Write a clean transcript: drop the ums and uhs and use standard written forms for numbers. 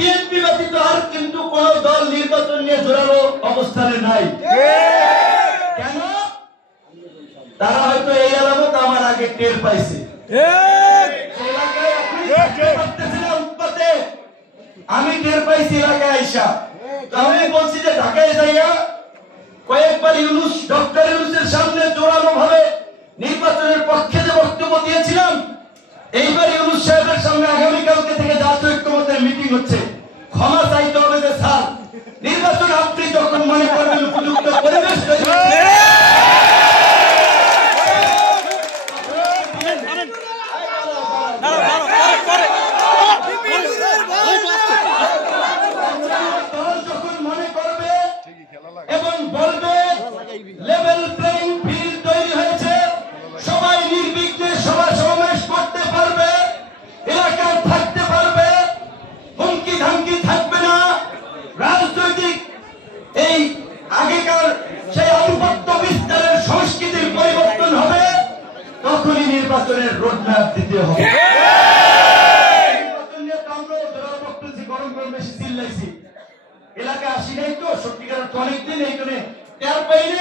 BNP ব্যতীত আর কিন্তু কোন দল নির্বাচন নিয়ে জোরালো অবস্থানে নাই। কেন? তারা হয়তো এই আলামত আমার আগে টের পাইছে। আমি টের পাইছি এলাকায় আইসা। আমি বলছি যে ঢাকায় যাইয়া কয়েকবার ডক্টর ইউনূসের সামনে জোরালো ভাবে নির্বাচনের পক্ষে যে বক্তব্য দিয়েছিলাম, এইবার ইউনূস সাহেবের সামনে আগামীকালকে থেকে জাতীয় ঐক্যমত্যের মিটিং হচ্ছে, ক্ষমা চাইতে হবে যে স্যার নির্বাচন আপনি যখন মনে করবেন উপযুক্ত পরিবেশ তৈরি যখন মনে করবে এবং বলবে লেভেল প্লেইং ফিল্ড তৈরি হয়েছে, সবাই নির্বিঘ্নে সভা সমাবেশ করতে পারবে, এলাকায় থাকতে পারবে, হুমকি ধামকি থাকবে না, রাজনৈতিক এই আগেকার সেই আধিপত্য বিস্তারের সংস্কৃতির পরিবর্তন হবে, তখনই নির্বাচনের রোডম্যাপ দিতে হবে। নির্বাচন নিয়ে তো আমরা বক্তব্য গরম গরম বেশি চিল্লাইছি, এলাকায় আসি নাই তো সত্যিকার অনেকদিন এই জন্য টের পাইনি।